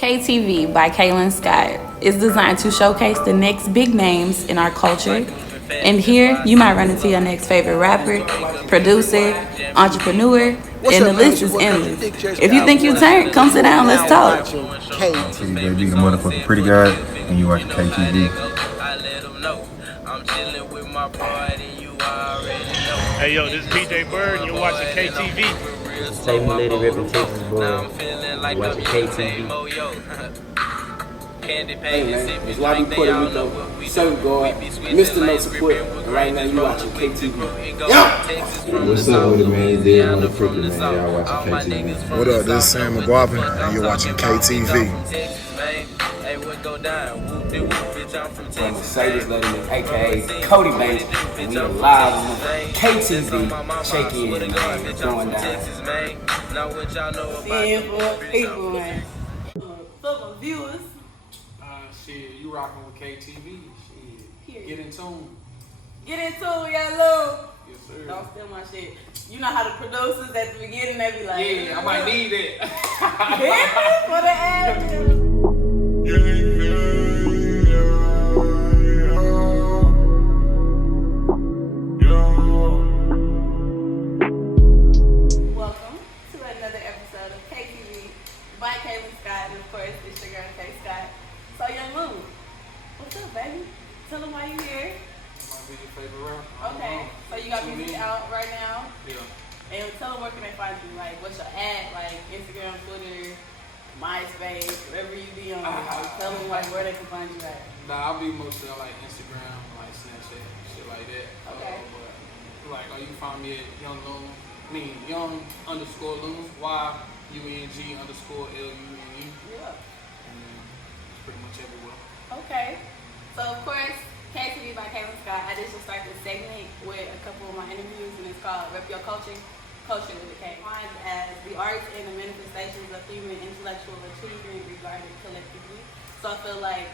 KTV by Kaylin Scott is designed to showcase the next big names in our culture. And here, you might run into your next favorite rapper, producer, entrepreneur, and the list is endless. If you think you turned, come sit down, let's talk. KTV, baby, the motherfucking pretty guy, and you watching KTV. Hey yo, this is BJ Bird, and you're watching KTV. Say me lady ripping Texas boy, watching KTV. Hey man, it's Lobby Puerto Rico, Southern Guard, Mr. No Support, and right now you watching KTV. Yo! What's up with it, man? It's Dead Motherfucker, man. Y'all watching KTV. What up, this is Sam McGuavin, and you're watching KTV. From Mercedes Letterman, aka Cody Banks, and we are live on KTV. Check in, man. It's going down. Seeing for people, man. For my viewers. Shit, you rocking with KTV. Shit, get in tune. Get into it, y'all. Yes, sir. Don't steal my shit. You know how the producers at the beginning, they be like, Yeah, I might need that. for the ad. Welcome to another episode of KTV by Kaylin Scott, and of course, it's your girl K Scott. So, Young Lune, what's up, baby? Tell them why you here. Might be your favorite rapper. Okay, so you got music out right now, Yeah. and tell them where can they find you. Like, what's your ad? Like Instagram, Twitter, MySpace, wherever you be on. Like, tell them like where they can find you at. Nah, I'll be mostly on like Instagram, like Snapchat, shit like that. Okay. But like, you can find me at Young Lune. Young underscore Lune, YUNG underscore LUNE. Yeah. And it's pretty much everywhere. Okay. So of course, KTV by Kaylin Scott. I just started this segment with a couple of my interviews, and it's called Rep Your Culture, Culture with a K. Defined as the arts and the manifestations of human intellectual achievement regarded collectively. So I feel like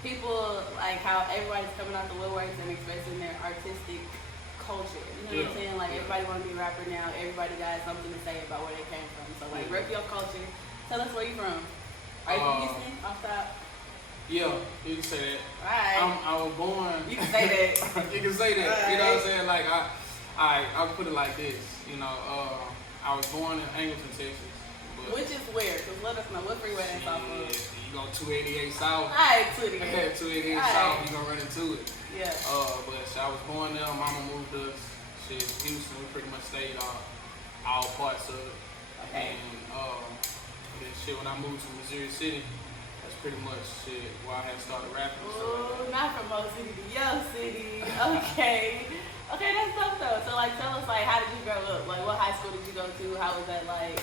people, like how everybody's coming out the woodworks and expressing their artistic culture. You know what I'm saying? Like everybody want to be a rapper now. Everybody got something to say about where they came from. So like, rep your culture. Tell us where you from. Are you from Houston? Off top? Yeah, you can say that. Alright. I was born. You can say that. You can say that. Alright. You know what I'm saying? Like I'll put it like this. You know, I was born in Angleton, Texas. Which is where? Cause let us know what freeway that's off of. You go 288 South. Alright, 288. 288 Alright. South. You gonna run into it. Yeah. But I was born there. Mama moved us. Shit, Houston. We pretty much stayed all parts of it. Okay. And then shit, when I moved to Missouri City, that's pretty much shit where I had started rapping. Ooh, not from Mo City to Yo City. Okay. Okay, that's dope though. So like, tell us like, how did you grow up? Like, what high school did you go to? How was that like?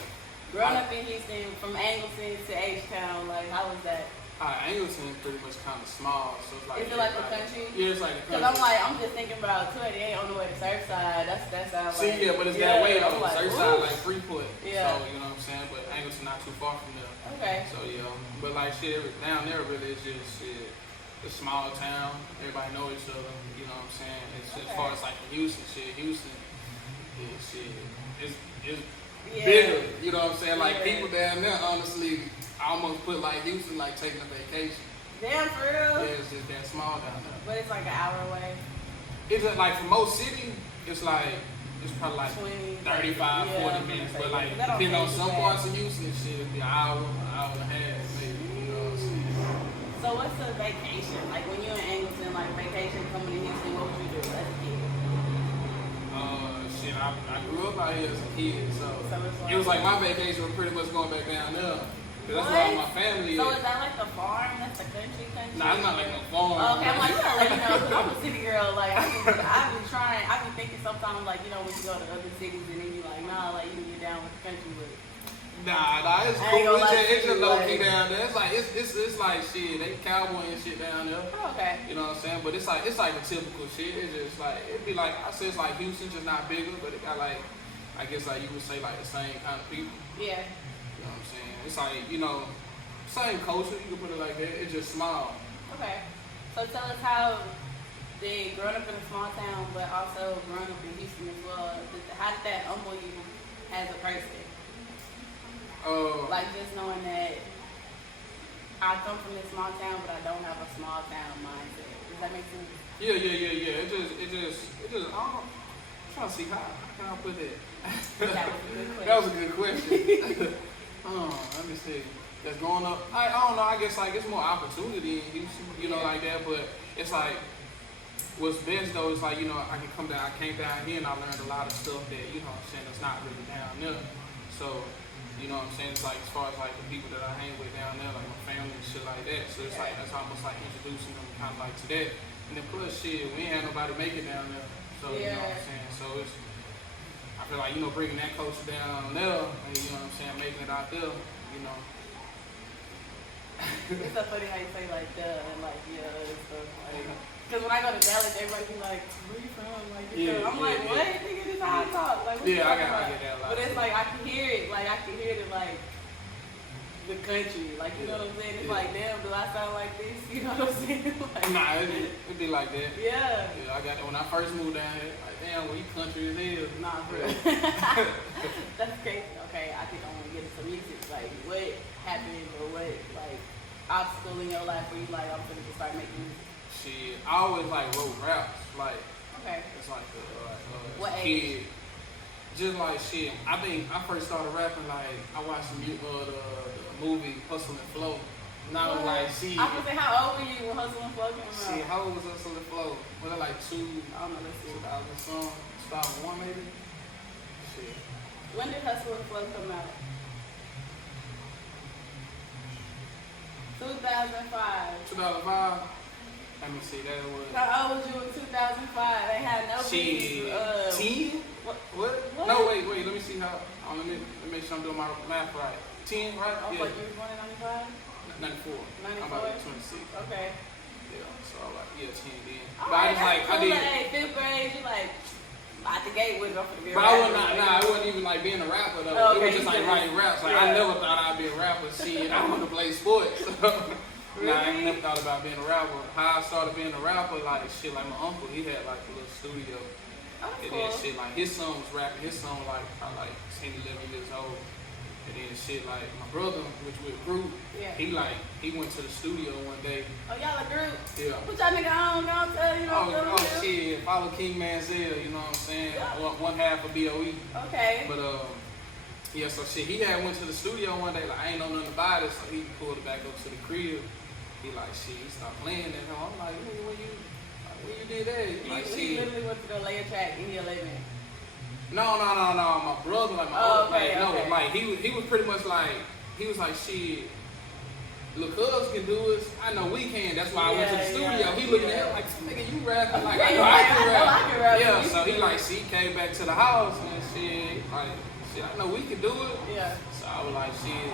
Growing up in Houston, from Angleton to H-Town, like, how was that? Angleton is pretty much kind of small, so it's like. Is it like the country? Yeah, it's like the country. Cause I'm just thinking about 288 on the way to Surfside. That sounds like. See, yeah, but it's that way though. Like, Surfside, like Freeport. Yeah. So you know what I'm saying, but Angleton not too far from there. Okay. So yeah, but like shit, down there really is just shit. It's a small town. Everybody know each other. You know what I'm saying? It's just, as far as like Houston shit. Houston is shit. It's bigger. You know what I'm saying? Like people down there, honestly, I almost put like Houston like taking a vacation. Damn, for real? Yeah, it's just that small down there. But it's like an hour away. It's just like from most city, it's probably like 20, 35, 40 minutes. But like depending on some parts of Houston, shit, it'd be an hour and a half, maybe. You know what I'm saying? So what's the vacation? Like when you're in Angleton, like vacation coming to Houston, what would you do as a kid? Shit, I grew up out here as a kid, so it's it was like my vacation was pretty much going back down there. Cause that's where all my family is. So is that like the farm? That's the country? Nah, it's not like no farm. Okay, I'm like, you gotta let me know, because I'm a city girl. Like, I be thinking sometimes, like, you know, when you go to other cities and then you like, nah, like, you get down with the country, but. Nah, it's cool. It's just low key down there. It's like it's like shit. They cowboy and shit down there. Oh, okay. You know what I'm saying? But it's like the typical shit. It's just like it'd be like I say it's like Houston, just not bigger, but it got like I guess like you would say like the same kind of people. Yeah. You know what I'm saying? It's like same culture. You can put it like that. It's just small. Okay. So tell us how they growing up in a small town, but also growing up in Houston as well. How did that humble you as a person? Like just knowing that I come from this small town, but I don't have a small town mindset. Does that make sense? Yeah. It just. I'm trying to see how can I put it. That was a good question. Let me see. That's going up. I don't know. I guess like it's more opportunity in Houston, you know, like that. But it's like what's best though is like I can come down. I came down here and I learned a lot of stuff that what I'm saying that's not really down there. So what I'm saying, it's like as far as like the people that I hang with down there, like my family and shit like that. So it's like that's almost like introducing them kind of like to that. And then plus shit, we ain't had nobody make it down there. So you know what I'm saying. So it's I feel like bringing that culture down there, and what I'm saying, making it out there, It's so funny how you say like duh and like yeah and stuff like. Because when I go to Dallas, everybody be like, where you from? Like, I'm like, what? Nigga, this is how I talk. Like, what you talking about? I get that a lot. But it's like, I can hear it. Like, I can hear it in, like, the country. Like, you know what I'm saying? It's like, damn, do I sound like this? You know what I'm saying? Like, nah, it be like that. Yeah. I got that when I first moved down here. Like, damn, well, you country as hell. Nah, bro. That's crazy. Okay, I think I want to get into music. Like, what happened or what, like, obstacle in your life where you like, I'm going to start making music? Shit, I always like wrote raps, like it's like what a age? kid. Just like shit. I think I first started rapping like I watched the movie Hustle and Flow. And I was like, shit. I was gonna say, how old were you when Hustle and Flow came out? Shit, how old was Hustle and Flow? Was it like I don't know, let's see. 2000 some, 2001 maybe? Shit. When did Hustle and Flow come out? 2005. 2005? Let me see, that was... How old was you in 2005? They had no Shit, 10? What? No, wait, let me see how... let me make sure I'm doing my math right. 10, right? Oh, yeah. Like you was born in 95? 94. 94? I'm about to be 26. Okay. Yeah, so I'm like, 10 then. All But right, I just like, cool. I did... Hey, 5th grade, you like... Out the gate with it, I'm finna be a But rapper. I wasn't even like being a rapper though. Oh, okay, it was just like writing raps. Like I never thought I'd be a rapper. Shit, I want to play sports. Really? Nah, I ain't never thought about being a rapper. How I started being a rapper, like shit, like my uncle, he had like a little studio. Oh, And cool. then shit, like his son was rapping. His son was like probably like 10, 11 years old. And then shit, like my brother, which with group, he went to the studio one day. Oh, y'all a group? Yeah. Put y'all nigga on, don't tell you know. Oh shit, follow King Manziel, you know what I'm saying? One half of BOE. Okay. But yeah, so shit, he had went to the studio one day, like I ain't know nothing about it, so he pulled it back up to the crib. He like, shit, he stopped playing that. I'm like, where you did that? He literally went to go lay a track in your living. No, my brother, like my older, like he was pretty much like, he was like, shit, look, cuz can do it. I know we can. That's why I went to the studio. He looking at him like, nigga, you rapping. Like, I know I can rap. Yeah, so he like, she came back to the house and shit, like, shit, I know we can do it. Yeah. So I was like, shit,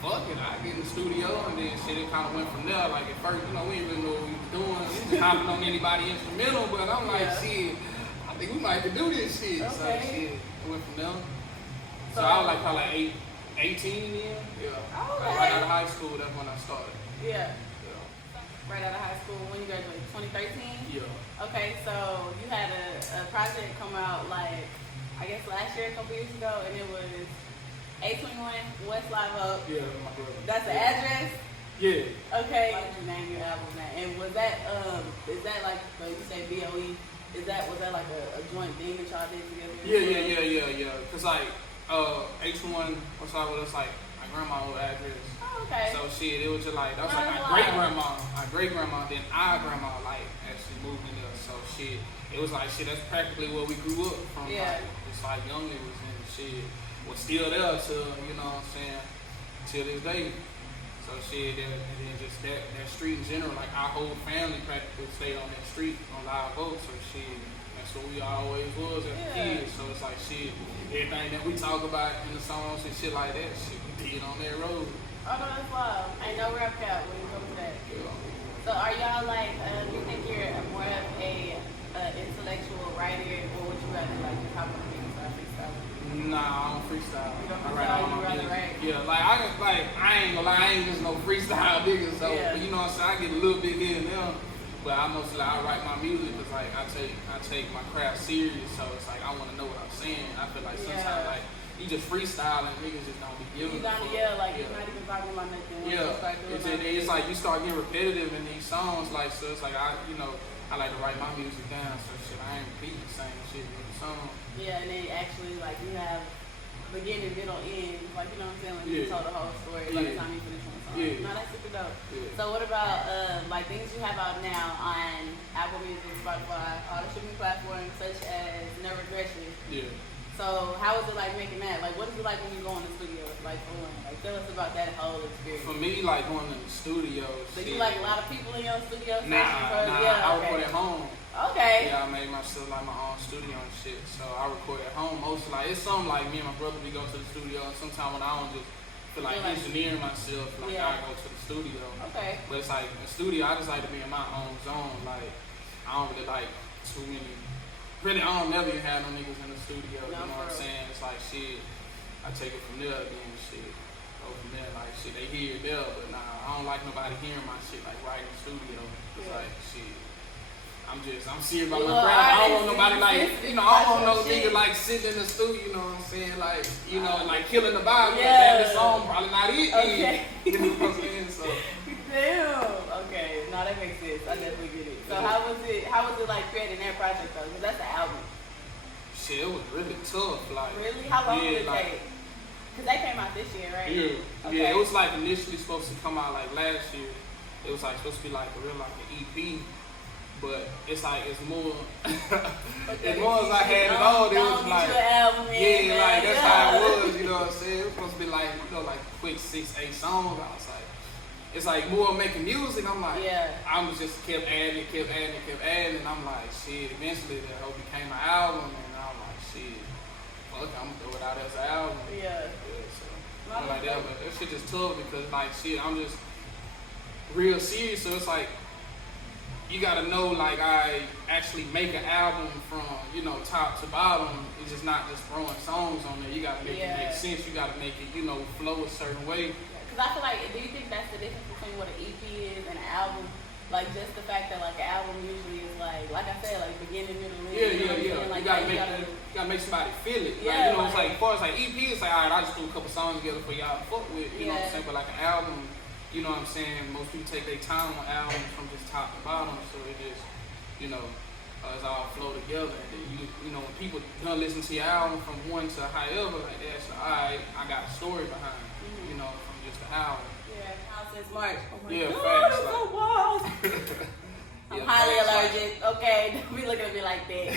fuck it, I get in the studio, and then shit, it kind of went from there. Like at first, we didn't really know what we was doing. We was hopping on anybody instrumental, but I'm like, shit, I think we might could do this shit. Okay. So shit, it went from there. So I was like probably 18 then. Yeah. Oh, like right out of high school, that's when I started. Yeah. Right out of high school, when you graduated, 2013? Yeah. Okay, so you had a project come out like, I guess last year, a couple years ago, and it was 821 West Live Oak. Yeah, my brother. That's the address? Yeah. Okay. Why did you name your album that? And was that, is that like, you say BOE, was that like a joint thing that y'all did together? Yeah. Cause like, H1, what's up with us, like, my grandma's old address. Oh, okay. So shit, it was just like, that was like my great grandma, then our grandma, like, actually moved in there. So shit, it was like, shit, that's practically where we grew up from. Yeah. Like, it's like young niggas and shit was still there till, you know what I'm saying, till this day. So shit, and then just that street in general, like our whole family practically stayed on that street on Live Oak. So shit, that's what we always was as kids. So it's like shit, everything that we talk about in the songs and shit like that, shit, we did on that road. Oh, no, that's wild. Ain't no rap cap when it comes to that. Yeah. So are y'all like, do you think you're more of a intellectual writer, or would you rather like just hop on the beat and start freestyling? Nah, I don't freestyle. You don't I freestyle, all you my rather beats. rap? Yeah, like I ain't gonna lie, I ain't just no freestyle nigga. So you know what I'm saying, I get a little bit here and there. But I mostly I write my music because like I take my craft serious. So it's like I want to know what I'm saying. I feel like sometimes like you just freestyle and niggas just don't be giving. You down to yell like you're not even talking about nothing. Yeah, it it's like you start getting repetitive in these songs, like, so it's like I like to write my music down, so shit, I ain't repeating the same shit in the song. Yeah, and then actually, like, you have beginning, middle, end, like, you know what I'm saying? Like, you told the whole story by the time you finish one song. Yeah. No, that's super dope. Yeah. So what about, like, things you have out now on Apple Music, Spotify, all the streaming platforms, such as No Regression? Yeah. So how is it like making that? Like, what is it like when you go in the studio? Like, for one, like, tell us about that whole experience. For me, like, going in the studio, So you like a lot of people in your studio? Nah, yeah, I record at home. Okay. Yeah, I made myself like my own studio and shit. So I record at home mostly. Like, it's something like me and my brother, we go to the studio, and sometimes when I don't just feel like engineering myself, like I go to the studio. Okay. But it's like in the studio, I just like to be in my own zone. Like, I don't really like too many. Really, I don't never even have no niggas in the studio. You know what I'm saying? It's like shit. I take it from there again. Shit. Go from there. Like shit, they hear it there, but nah, I don't like nobody hearing my shit like right in the studio. It's like shit. I'm serious about my craft. I don't want nobody like, you know, I don't want no nigga like sitting in the studio, you know what I'm saying? Like, you know, like killing the vibe. Yeah. This song probably not it. Okay. You know what I'm saying? So. Damn. Okay. No, that makes sense. I definitely get it. So how was it like creating that project though? Because that's the album. Shit, it was really tough. Like. Really? How long did it take? Because that came out this year, right? Yeah. Okay. Yeah. It was like initially supposed to come out like last year. It was like supposed to be like a real like an EP. But it's like it's more. As more as I had it on, it was like like that's how it was. You know what I'm saying? It was supposed to be like like quick 6-8 songs. I was like, it's like more making music. I'm like, I was just kept adding, and I'm like, shit. Eventually, that whole became an album, and I'm like, shit. Fuck, I'm gonna throw it out as an album. Yeah. So I'm like that, but that shit just tough because like shit, I'm just real serious. So it's like. You gotta know, like, I actually make an album from, you know, top to bottom. It's just not just throwing songs on there. You gotta make it make sense. You gotta make it, you know, flow a certain way. Because I feel like, do you think that's the difference between what an EP is and an album? Like, just the fact that, like, an album usually is, like I said, like, beginning, middle, end. Yeah. Like, you gotta make somebody feel it. Like, you know, it's like, as far as, like, EP, it's like, all right, I just threw a couple songs together for y'all to fuck with. You know what I'm saying? But, like, an album, you know what I'm saying? Most people take their time on albums from just top to bottom, so it just, you know, it's all flow together. And then you know, when people done listen to your album from one to however, like that's alright, I got a story behind it, you know, from just the album. Yeah, now since March. Oh my God, facts. That's so wild. I'm highly allergic. Okay, don't be looking at me like that.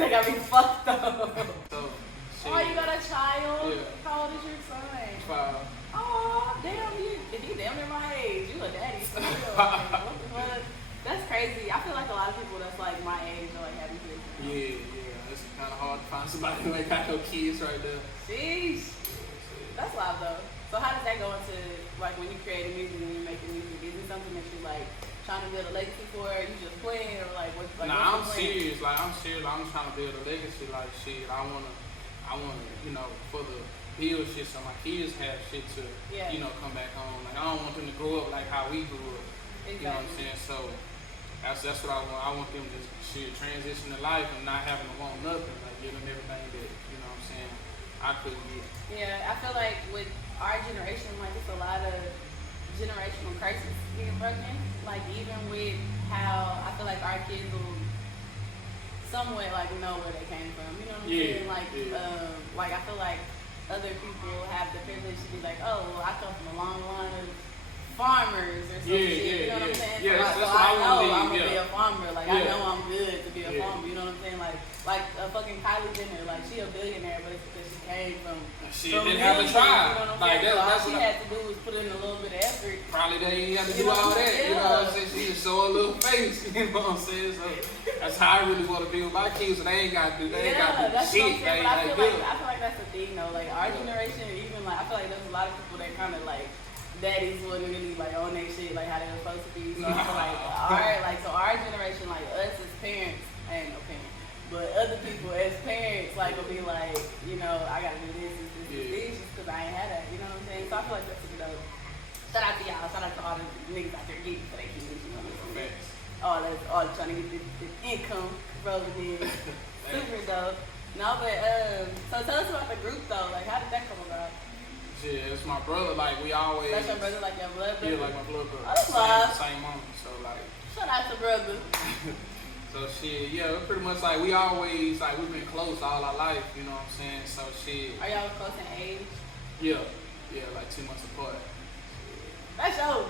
They got me fucked up. So, oh, you got a child? Yeah. How old is your son? 5. Oh, damn, you damn near my age. You a daddy. What the fuck? That's crazy. I feel like a lot of people that's like my age are like having kids. Yeah. It's kind of hard to find somebody who ain't got no kids right there. Sheesh. That's wild though. So how does that go into like when you create music and you're making music? Is it something that you like trying to build a legacy for? Or you just playing or like what's like? Nah, I'm serious. Like I'm serious. I'm trying to build a legacy. Like shit, I wanna, you know, for the build shit so my kids have shit to, you know, come back home. Like I don't want them to grow up like how we grew up. Exactly. You know what I'm saying? So that's what I want. I want them to shit transition to life and not having to want nothing. Like give them everything that, you know what I'm saying, I couldn't get. Yeah, I feel like with our generation, like it's a lot of generational crisis being broken. Like even with how I feel like our kids will somewhat like know where they came from. You know what I'm saying? Like I feel like other people have the privilege to be like, oh, well, I come from a long line of farmers or some shit. You know what I'm saying? So I know I'm gonna be a farmer. Like I know I'm good to be a farmer. You know what I'm saying? Like a fucking Kylie Jenner. Like she a billionaire, but it's because she came from. She didn't have to try. You know what I'm like saying? All she had to do was put in a little bit of effort. Probably they ain't have to do all that. You know what I'm saying? She just show a little face. You know what I'm saying? So that's how I really want to be with my kids. So they ain't got to do. They ain't got to do shit. They ain't I feel like that's the thing though. Like our generation, even like I feel like there's a lot of people that kind of like. Daddies wasn't really like on their shit like how they were supposed to be. So I feel like our generation, like us as parents, I ain't no parent, but other people as parents like will be like, you know, I gotta do this just because I ain't had that. You know what I'm saying? So I feel like that's super dope. Shout out to y'all. Shout out to all the niggas out there getting for their kids. You know what I'm saying? All trying to get this income rolling in. Super dope. No, but so tell us about the group though. Like, how did that come about? Yeah, it's my brother. Like we always. That's your brother, like your blood brother? Yeah, like my blood brother. Oh, that's love. Same moment. So like. Shout out to brother. So shit, yeah, we're pretty much like we always like we've been close all our life. You know what I'm saying? So shit. Are y'all close in age? Yeah, like 2 months apart. That's your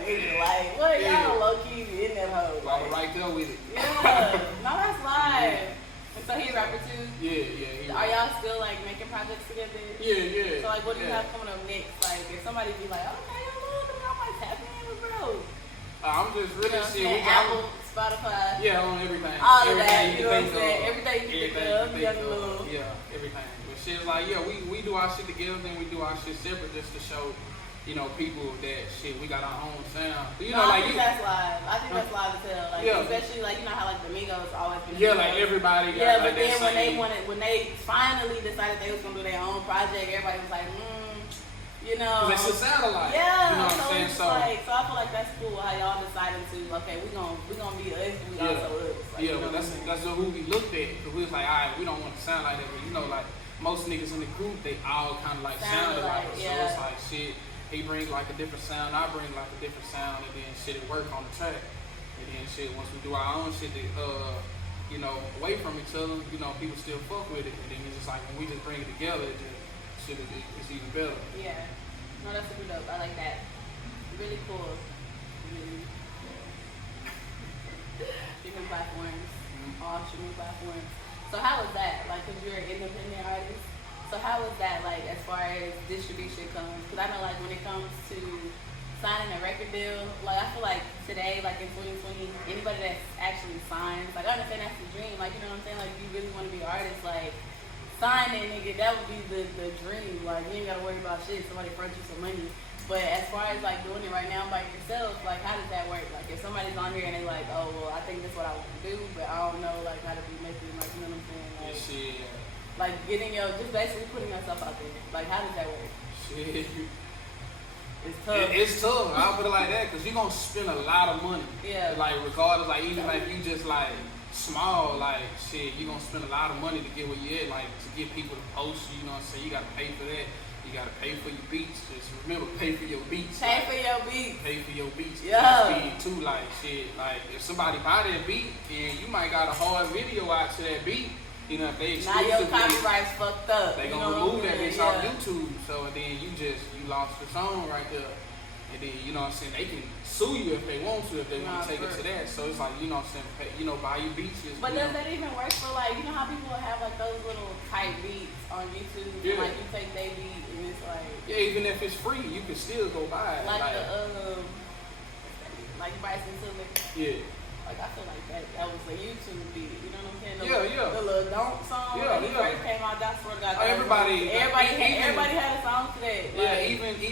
nigga. Like, what y'all low key in that hoe? I was right there with it. Yeah, no, that's live. And so he a rapper too? Yeah. Are y'all still like making projects together? Yeah. So like, what do you have coming up next? Like, if somebody be like, okay, I might tap in with bro. I'm just really You know what I'm shit. saying? Apple, Spotify. Yeah, on everything. All of everything that, you know what I'm think of. saying? Everything you think of, Young Lune. Yeah, everything. But shit's like, yeah, we do our shit together, then we do our shit separate just to show, you know, people that shit, we got our own sound. But, you know, I like think that's live. I think that's live as hell. Like, Yeah. especially like, you know how like the Migos always been. yeah, like everybody got Yeah, like but then that when they finally decided they was gonna do their own project, everybody was like, you know. Cause they shit sound alike. Yeah, You know what so I'm saying? it's like, so I feel like that's cool how y'all decided to, okay, we gonna be us, but we also us. Like, yeah, you know but what I'm saying? that's who we looked at. Cause we was like, all right, we don't want to sound like that, but you know, like most niggas in the group, they all kind of like sound alike. So yeah. it's like shit. He brings like a different sound, I bring like a different sound, and then shit it work on the track. And then shit, once we do our own shit, you know, away from each other, you know, people still fuck with it. And then it's just like when we just bring it together, it just shit it's even better. Yeah. No, that's super dope. I like that. Really cool. Really. Different platforms, all streaming platforms. So how was that? Like, cause you're an independent artist. So how was that? Like, as far as distribution comes? Cause I know, like, when it comes to signing a record deal, like I feel like today, like in 2020, anybody that actually signs, like I understand that's the dream. Like, you know what I'm saying? Like, you really want to be an artist, like. Sign that nigga, that would be the dream. Like, you ain't gotta worry about shit. Somebody front you some money. But as far as like doing it right now by yourself, like how does that work? Like if somebody's on here and they like, oh well, I think that's what I want to do, but I don't know like how to be making, like, you know what I'm saying? Like, Shit. like getting just basically putting yourself out there. Like how does that work? Shit. It's tough. It's tough. I'll put it like that, cause you're gonna spend a lot of money. Yeah. Like regardless, like even like you just like small, like shit, you're gonna spend a lot of money to get where you at, like to get people to post you, you know what I'm saying? You gotta pay for that. You gotta pay for your beats. Just remember, pay for your beats. Pay for your beats. Pay for your beats. Yeah. That's big too, like shit. Like if somebody buy that beat and you might got a hard video out to that beat, you know, if they Now your exclusively, copyright's fucked up. they you gonna know remove what that I'm bitch saying? off YouTube. So then you lost the song right there. And then, you know what I'm saying, they can sue you if they want to, if they want to take it to that. So it's like, you know what I'm saying, pay, you know, buy your beats. But does that even work for like, you know how people have like those little tight beats on YouTube? Yeah. And, like you take their beat and it's like. Yeah, even if it's free, you can still go buy it. Like like Bryson Tiller. Yeah. Like I feel like that was a YouTube beat. You know what I'm saying? Yeah. The little Don't song Yeah, when he first came out. That's what got. Everybody had a song to that. Yeah, Like,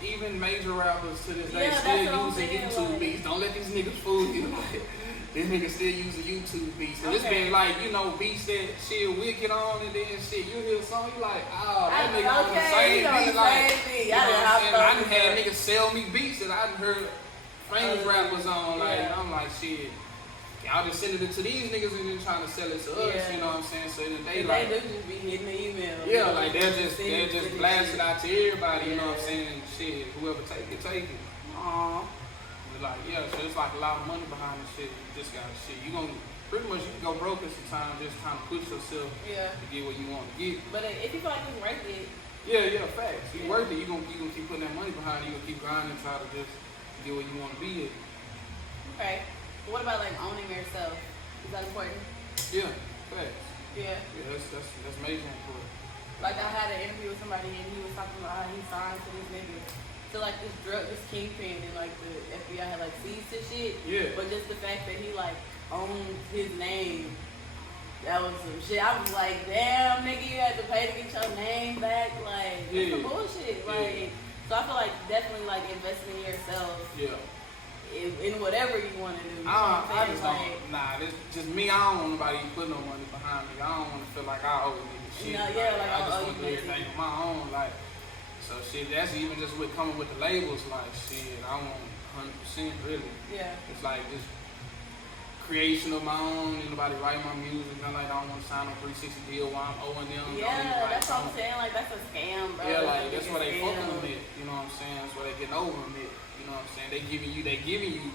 even major rappers to this day Yeah, still that's what I'm using saying, YouTube like- beats. Don't let these niggas fool you. This nigga still using YouTube beats. And it's Okay. been like, you know, beats that shit we'll get on and then shit, you hear a song, you like, oh, that nigga on the okay, same he on beat. the Like, same beat. you know I what done I'm saying? hopped I on done had before. niggas sell me beats that I done heard famous rappers on. Like, Yeah. I'm like, shit. Y'all just sending it to these niggas and then trying to sell it to us, Yeah. you know what I'm saying? So then they they like, do just be hitting the email. yeah, like they're Send it just to blasting the out to everybody, you know what I'm Yeah. saying? Shit, whoever take it, take it. Aw. But like, yeah, so it's like a lot of money behind this shit. You just gotta shit. You gonna pretty much you can go broke at some time just trying to push yourself Yeah. to get what you want to get. But if you feel like it's worth it, Yeah, facts. You Yeah. worth it. You gonna keep putting that money behind it. You gonna keep grinding, try to just get where you want to be at. okay. But what about like owning yourself? Is that important? Yeah, facts. Yeah. Yeah, that's major important. Like I had an interview with somebody and he was talking about how he signed to this nigga to like this kingpin and like the FBI had like seized his shit. Yeah. But just the fact that he like owned his name, that was some shit. I was like, damn nigga, you had to pay to get your name back. Like that's some bullshit. Like so I feel like definitely like investing in yourself. Yeah. In whatever you want to do. You know I what I'm just saying? don't. Nah, this just me. I don't want nobody put no money behind me. I don't want to feel like I owe niggas shit. No, yeah, like, I just I owe want to do you everything nothing. on my own. Like, so shit. That's even just with coming with the labels. Like, shit, I want 100% really. Yeah. It's like just creation of my own. Ain't nobody write my music. Not like I don't want to sign a 360 deal while I'm owing them. Yeah, that's what I'm saying. Like, that's a scam, bro. Yeah, like that's what they fucking them with. You know what I'm saying? That's what they getting over them with. You know what I'm saying? They giving you,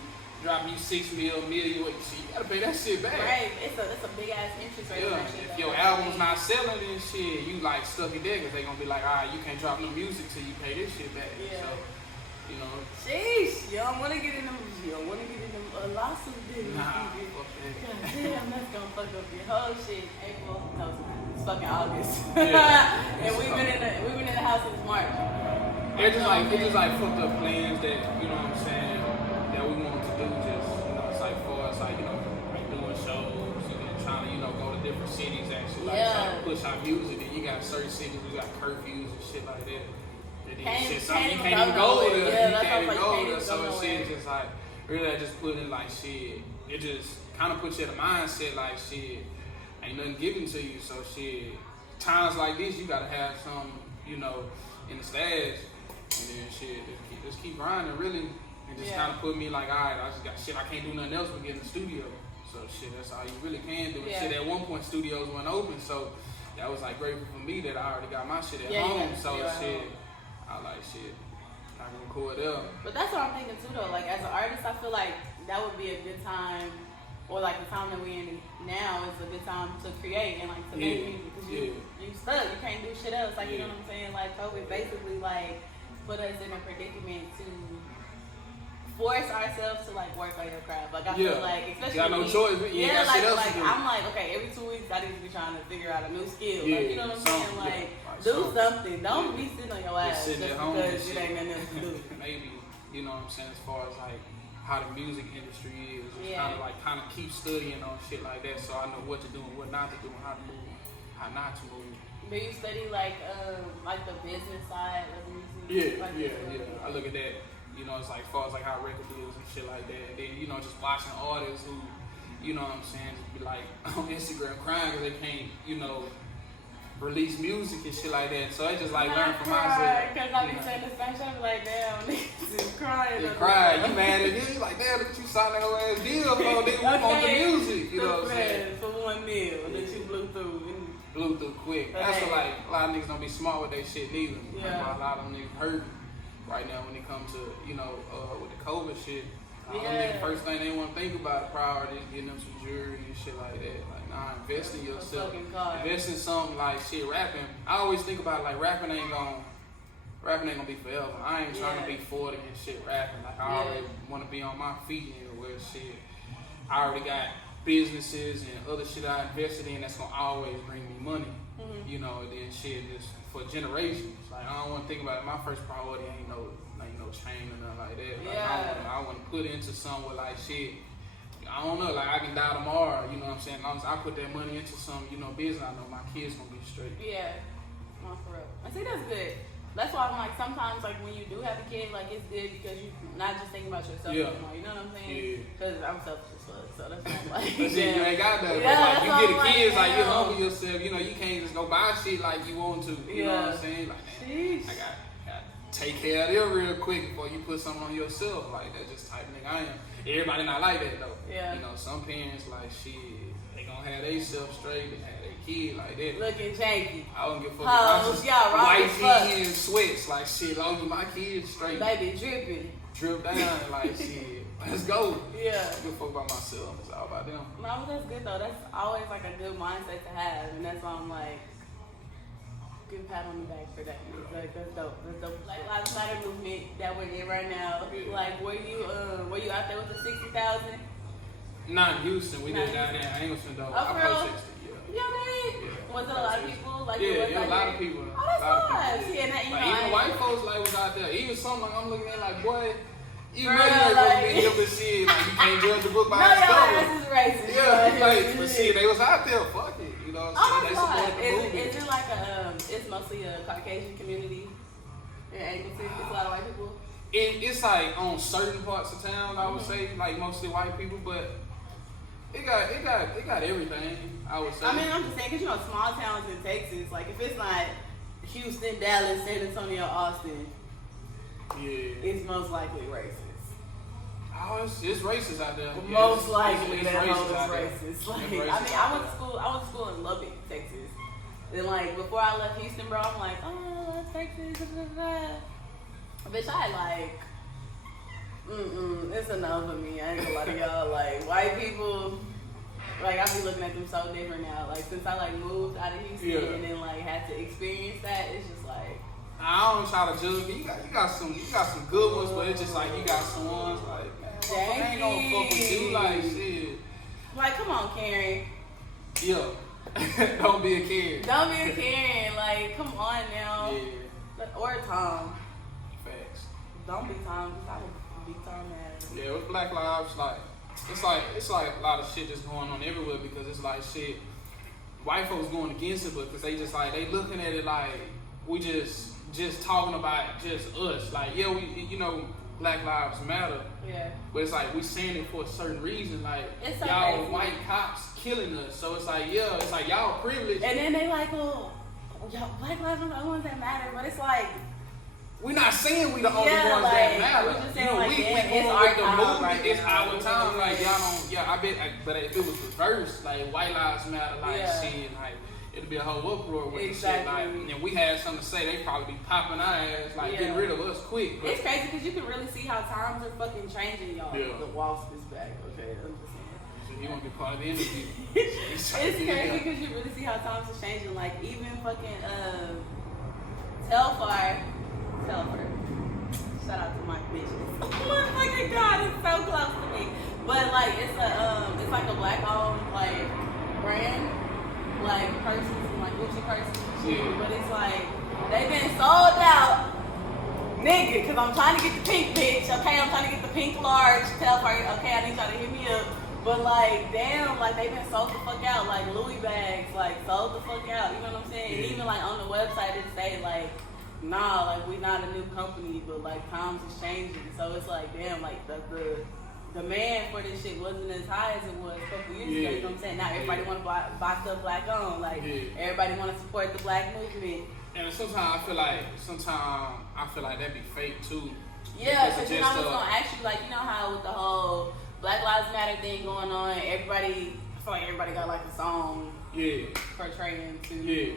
dropping you $6 million. What you see? You gotta pay that shit back. Right. It's a big ass interest rate. Yeah. If your album's not selling, then shit, you like stuck in there because they gonna be like, all right, you can't drop no music till you pay this shit back. Yeah. So, you know. Sheesh, you don't want to get in them. You don't want to get in them lawsuit, did you? Nah, fuck that. God damn, that's gonna fuck up your whole shit. April, no, it's fucking August. Yeah. And we've been in the house since March. It's just like fucked up plans that, you know what I'm saying, that we wanted to do. Just, you know, it's like for us, like, you know, like doing shows and then trying to, you know, go to different cities actually, like trying to push our music. And you got certain cities, we got curfews and shit like that. You can't even go there. You can't even go there. So it's shit just like, really I just put in like shit. It just kind of puts you in a mindset like shit, ain't nothing given to you. So shit, times like this, you gotta have some, you know, in the stash. And then shit, just keep grinding really. And just kind of put me like, all right, I just got shit, I can't do nothing else but get in the studio. So shit, that's all you really can do. And shit, at one point studios weren't open, so that was like grateful for me that I already got my shit at home. So shit, I like shit, I can record up. But that's what I'm thinking too though, like as an artist, I feel like that would be a good time, or like the time that we're in now is a good time to create and like to make music, because you stuck, you can't do shit else, like you know what I'm saying, like COVID basically like put us in a predicament to force ourselves to like work on your craft. Like I feel like, especially got no choice. You ain't got shit else to do. I'm like, okay, every 2 weeks I need to be trying to figure out a new skill. Yeah, like, you know what I'm saying? Like do something. Don't be sitting on your ass just at home because it ain't nothing else to do. Maybe, you know what I'm saying, as far as like how the music industry is, just kind of keep studying on shit like that, so I know what to do and what not to do and how to move, how not to move. Do you study like the business side of music? Yeah. I look at that. You know, it's like as far as like how record deals and shit like that. And then, you know, just watching artists who, you know what I'm saying, just be like on Instagram crying because they can't, you know, release music and shit like that. So I just like learn from myself. Because I be saying the same shit, I be like, damn, niggas is crying. You cry, you mad at me? Like, damn, look at you signing her ass deal for, nigga, we want the music. You know what I'm saying? For $1 million that you blew through. Blew through quick. That's what like a lot of niggas don't be smart with their shit neither. Yeah. Like, a lot of them niggas hurt right now when it comes to, you know, with the COVID shit. Them niggas, first thing they want to think about priority is getting them some jewelry and shit like that. Like, nah, invest in yourself. Invest in something like shit, rapping. I always think about like rapping ain't gonna be forever. I ain't trying to be 40 and shit rapping. Like I already want to be on my feet and where shit. I already got businesses and other shit I invested in that's gonna always bring me money. You know, and then shit just for generations. Like I don't want to think about it. My first priority ain't no chain or nothing like that. Like, I want to put into something with like shit. I don't know, like I can die tomorrow, you know what I'm saying? As long as I put that money into some, you know, business, I know my kids gonna be straight. Yeah, no, for real. I think that's good. That's why I'm like, sometimes like when you do have a kid, like it's good because you're not just thinking about yourself anymore. You know what I'm saying? Because I'm selfish as fuck, so that's why I'm like. But see, you ain't got that. Like, you get a kid, it's like you humble yourself. You know, you can't just go buy shit like you want to. You know what I'm saying? Like, man, I got take care of them real quick before you put something on yourself. Like that's just type of nigga I am. Everybody not like that though. Yeah. You know, some parents like shit, they gonna have they self straight, they have their kid like that. Looking janky. I don't give a fuck. I just white tee and sweats like shit. Long as my kids straight. Baby dripping. Drip down like shit. Let's go. Yeah. I don't give a fuck about myself. It's all about them. No, but that's good though. That's always like a good mindset to have, and that's why I'm like. Good pat on the back for that. Like that's dope. That's dope. Like Lives Matter movement that we're in right now. Like were you out there with the 60,000? Not in Houston. We did down there in Houston though. I protested. Yeah, man. Was it a lot of people? Like yeah, a lot of people. Oh, that's nice. Yeah, and that, you know, even white folks like was out there. Even some like I'm looking at like boy. You know you ain't gonna be able to see it. Like you can't judge the book by its cover. No, this is racist. Yeah, like but see, they was out there. Fuck it. You know what I'm saying? They support the movement. Is it like it's mostly a Caucasian community in Angleton? It's a lot of white people? It's like on certain parts of town, I would say, like mostly white people, but it got everything, I would say. I mean, I'm just saying, because, you know, small towns in Texas, like if it's not Houston, Dallas, San Antonio, Austin, it's most likely racist. Oh, it's racist out there. Most Yeah, likely it's that hoe racist out is there. racist. Like, It's I mean, racist I out went to school in Lubbock, Texas. And like before I left Houston, bro, I'm like, oh, Texas, da, da, da. Bitch, I like, it's enough of me. I ain't gonna lie to y'all. Like white people, like I be looking at them so different now. Like since I like moved out of Houston and then like had to experience that, it's just like. I don't try to judge. You got some good ones, but it's just like you got some ones like, man, motherfucker ain't gonna fuck with you, like shit. Like, come on, Karen. Yeah. Don't be a Karen. Don't be a Karen. Like, come on now. Yeah. Or Tom. Facts. Don't be Tom, because I would be Tom mad. Yeah, with Black Lives, like it's like a lot of shit that's going on everywhere because it's like shit. White folks going against it, but because they just like they looking at it like we just talking about just us. Like yeah, we Black Lives Matter. Yeah. But it's like we saying it for a certain reason. Like It's so y'all crazy. white cops killing us. So it's like yeah, it's like y'all privileged. And then they like, well, y'all Black lives are the only ones that matter. But it's like, we're not saying we the only Yeah, ones like, that matter. we're just saying, like, we damn, going it's with our the time movement. right It's now. our time. Like y'all don't. Yeah, I bet. But if it was reversed, like white lives matter, like Yeah. shit, like it'd be a whole uproar with Exactly. the shit. Like, and we had something to say, they probably be popping our ass, like Yeah. getting rid of us quick. But it's crazy because you can really see how times are fucking changing, y'all. Yeah. The wasp is back. Okay, I'm just saying. so you want to be part of the interview? It's crazy because you really see how times are changing. Like even fucking Telfar. Shout out to my bitches. Oh my fucking god, it's so close to me. But like it's like a black owned like brand, like purses and like Gucci purses and shit. Yeah. But it's like they've been sold out. Nigga, cause I'm trying to get the pink bitch, okay? I'm trying to get the pink large Telfar, okay? I need y'all to hit me up. But like, damn, like they've been sold the fuck out. Like Louis bags, like sold the fuck out. You know what I'm saying? And even like on the website it say like, nah, like we not a new company, but like times is changing. So it's like, damn, like the demand for this shit wasn't as high as it was a couple years ago. You know what I'm saying? Now everybody want to buy stuff black on. Like everybody want to support the black movement. And sometimes I feel like that be fake too. Yeah, because you know I was gonna ask you, like, you know how with the whole Black Lives Matter thing going on, I feel like everybody got like a song portraying to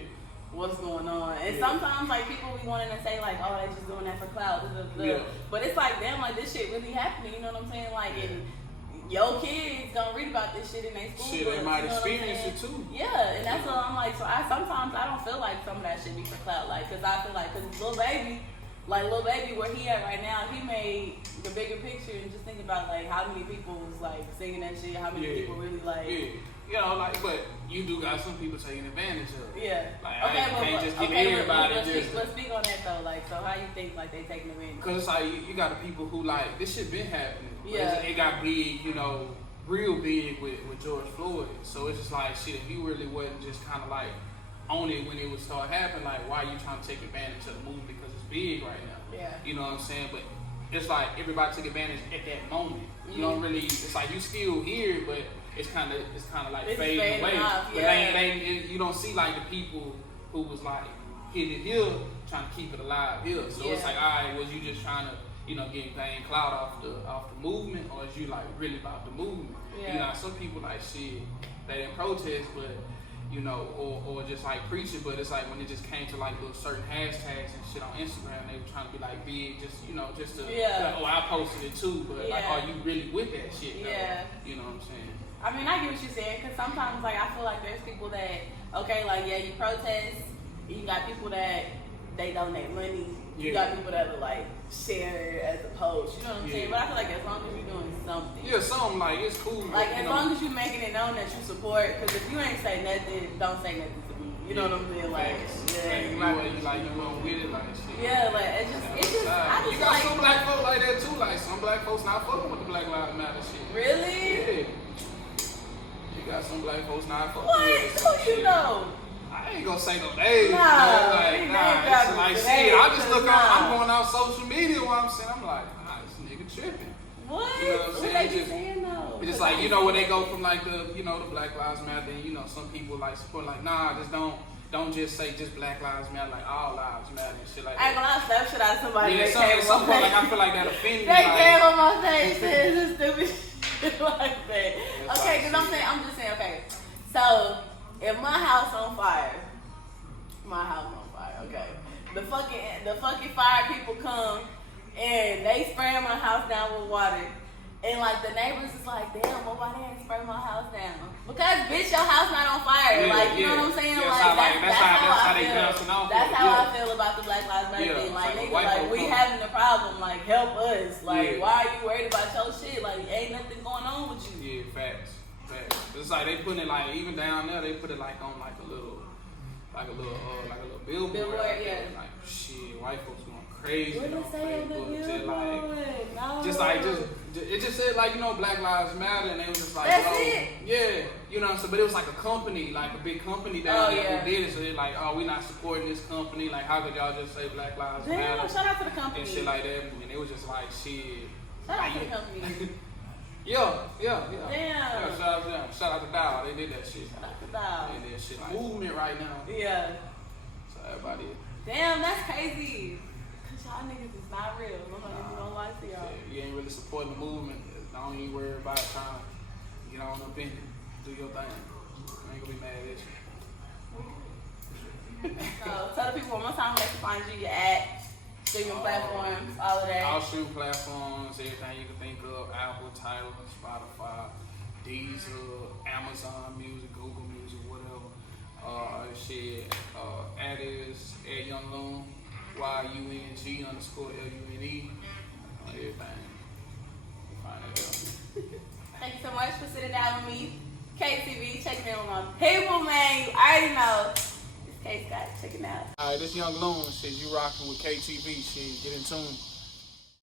what's going on. And sometimes like people be wanting to say like, oh, they just doing that for clout, but it's like, damn, like this shit really happening, you know what I'm saying? Like and your kids don't read about this shit in their school Shit, books, they might you know what I'm experience saying? it too. Yeah, and that's what I'm like. So sometimes I don't feel like some of that shit be for clout, like, cause I feel like, cause Lil Baby, where he at right now, he made the bigger picture, and just think about like how many people was like singing that shit, how many people really like. You know, like, but you do got some people taking advantage of it. Yeah. Like, Okay, I can't just give everybody just. Let's speak on that though. Like, so how you think like they taking advantage? Because it's like you got the people who like this shit been happening. Yeah. It got big, you know, real big with George Floyd. So it's just like shit. If you really wasn't just kind of like on it when it would start happening, like why are you trying to take advantage of the movement because it's big right now? Yeah. You know what I'm saying? But it's like everybody took advantage at that moment. You don't really. It's like you still here, but it's kind of like It's fading away. off, But you don't see like the people who was like hitting it here, trying to keep it alive here. So it's like, all right, was you just trying to, you know, gain clout off the movement, or is you like really about the movement? Yeah. You know, some people like shit, they didn't protest, but you know, or just like preach it, but it's like when it just came to like little certain hashtags and shit on Instagram, they were trying to be like big, just, you know, just to, like, oh, I posted it too, but like, are you really with that shit? Yeah. Though? You know what I'm saying? I mean, I get what you're saying, because sometimes, like, I feel like there's people that, okay, like, yeah, you protest, you got people that, they donate money, you got people that will, like, share as a post, you know what I'm saying? But I feel like as long as you're doing something. Yeah, something, like, it's cool. Like, as long as you're making it known that you support, because if you ain't say nothing, don't say nothing to me, you know what I'm saying? Like, you went with it, like, shit. Yeah, like, it's just, I just you got like, some black folks like that too, like, some black folks not fucking with the Black Lives Matter shit. Really? Yeah. You got some black folks not fucking What? with it. Who you know? I ain't gonna say no names. Nah, Like, nah, like, it's shit, I just look nah. I'm going out social media while I'm saying, I'm like, this nigga tripping. What? You know what I'm What saying? they be saying though? It's just like, you know, when they go from like the, you know, the Black Lives Matter, and, you know, some people like support, like, nah, just don't don't just say just Black Lives Matter, like all lives matter and shit like I ain't that. gonna slap shit out of somebody. Yeah, that came some on point, my like I feel like that offended They me. came Like, on my face saying this stupid shit like that. That's Okay, how I cause see it. I'm just saying, okay. So if my house on fire, okay. The fucking fire people come and they spray my house down with water. And like the neighbors is like, damn, well, why they ain't spray my house down? Because bitch, your house not on fire. Yeah, like, you know what I'm saying? That's how I feel. That's how I feel about the Black Lives Matter thing. Like, nigga, like we having a problem. Like, help us. Like, why are you worried about your shit? Like, ain't nothing going on with you. Yeah, facts. It's like they put it like even down there. They put it like on like a little billboard. Like shit, white folks going crazy What on it say on the Facebook. billboard? It just said like, you know, Black Lives Matter, and they was just like, That's yo, it? yeah, you know. So, but it was like a company, like a big company down there who did it. So they're like, oh, we not supporting this company. Like, how could y'all just say Black Lives Matter? Damn, shout out to the company. And shit like that. And it was just like shit. Shout out to the company. Yeah. Damn. Yeah, shout out to them. Shout out to Dow. They did that shit. Shout out to Dow. They did that shit. Like, movement right now. Yeah. So everybody. Damn, that's crazy. Cause y'all niggas is not real. I'm not even gonna lie to y'all. You ain't really supporting the movement. Don't even worry about trying to get on up in it. Do your thing. I ain't gonna be mad at you. So tell the people one more time where to find you, your at, streaming platforms, all of that. All streaming platforms, everything you can think of, Apple, Tidal, Spotify, Deezer, Amazon Music, Google Music, whatever. At is at Young Lune, YUNG_LUNE, everything. Find it out. Thank you so much for sitting down with me. KTV, checking in with my people, man. You already know. It's K Scott, check it out. Alright, this Young Lune, shit, you rocking with KTV, shit, get in tune.